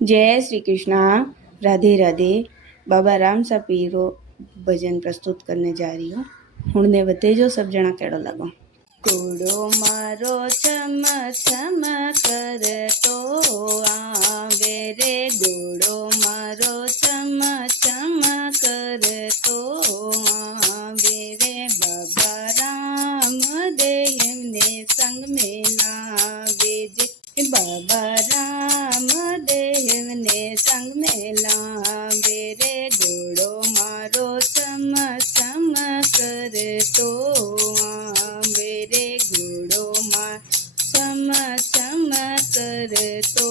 जय श्री कृष्णा। राधे राधे। बाबा राम सा पीरो भजन प्रस्तुत करने जा रही हूँ। हुणने वतेजो सब जना केड़ो लगो। घोड़ो मारो छम छम करतो आवे रे, घोड़ो मारो छम छम करतो आवे रे, बाबा राम देव ने संग में लावे जे, बाबा राम देव ने संग में लावे रे, घोड़ो मारो छम छम करतो आवे रे, घोड़ो मार छम छम करतो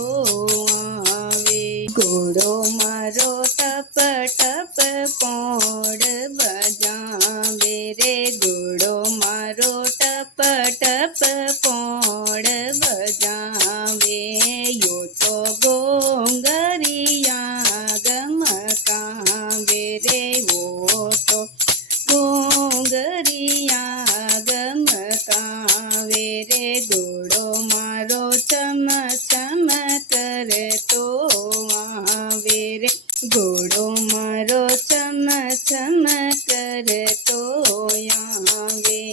आवे, घोड़ो मारो टप टप पोड़ बजावे रे, घोड़ो मारो टप टप पोड़ बजावे, यो तो गोंगरिया गमकावे रे, वो तो गोंगरिया गमकावे रे, घोड़ो मारो चम चम करतो आवे रे, घोड़ो मारो चम चम करतो आवे,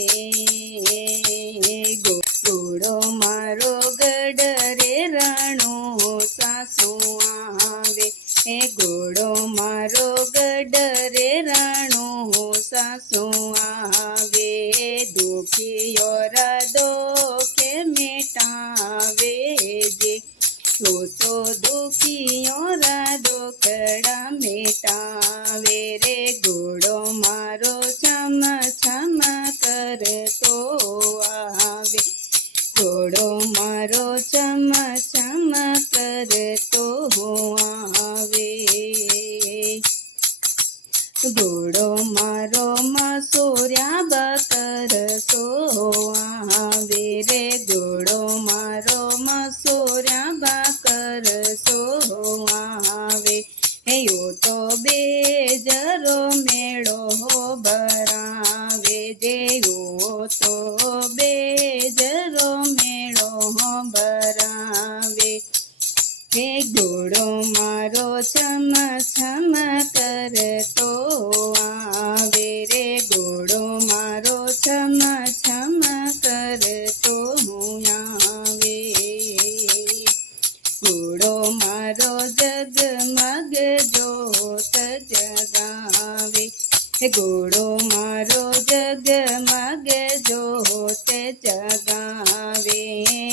घोड़ो मारो गडरे रणो सासू आवे, घोड़ो मारो गडरे रणो सासू आवे, दुखियो राधो के मिटावे जे, तो दुखियो राधो कड़ा मिटावे रे, घोड़ो मारो छम छम करतो आवे, घोड़ो मारो चम चम करतो आवे, घोड़ो मारो मसूर्या बकर सो आवे रे, घोड़ो मारो मसूर्या बकर सो आवे, यो तो बेजरो मेड़ो भरावे जे, यो तो बेजरो मेड़ो भरावे, घोड़ो मारो छम छम करतो आवे रे, घोड़ो मारो छम छम करतो आवे, घोड़ो मारो जगमग जोत जगावे, घोड़ो मारो जगमग जोत जगावे,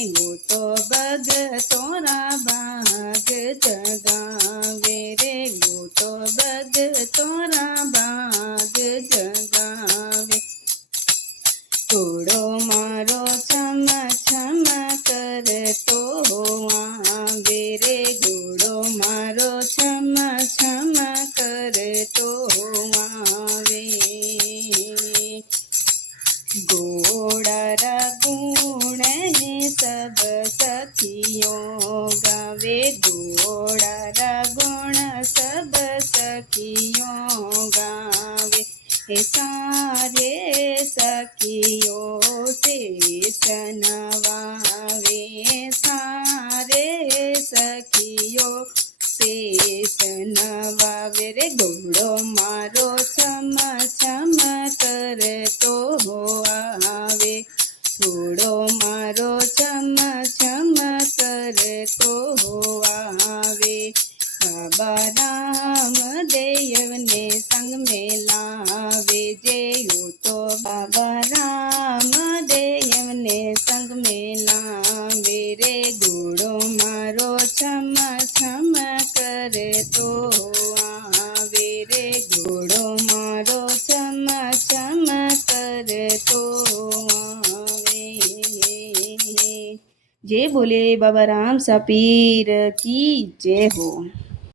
वो तो भगतोरा भाग जगावे रे, वो तो भगतोरा भाग जगावे, घोड़ो मारो छम छम करतो आवे रे, घोड़ो मारो छम छम करतो आवे, घोड़ा गुण है सब सखियों गावे, घोड़ा गुण सब सखियों गावे, सारे सखियों से सनवावे, सारे सखियों से सनवावे रे, घोड़ो मारो छम छम करतो आवे, घोड़ो मारो छम छम करतो आवे, बाबा राम देव ने संग में लावे जे, यो तो बाबा राम देव ने संग में लावे रे, घोड़ो मारो छम छम करतो आवे रे, घोड़ो मारो छम छम करतो आवे। जय बोले बाबा राम सा पीर की जय हो।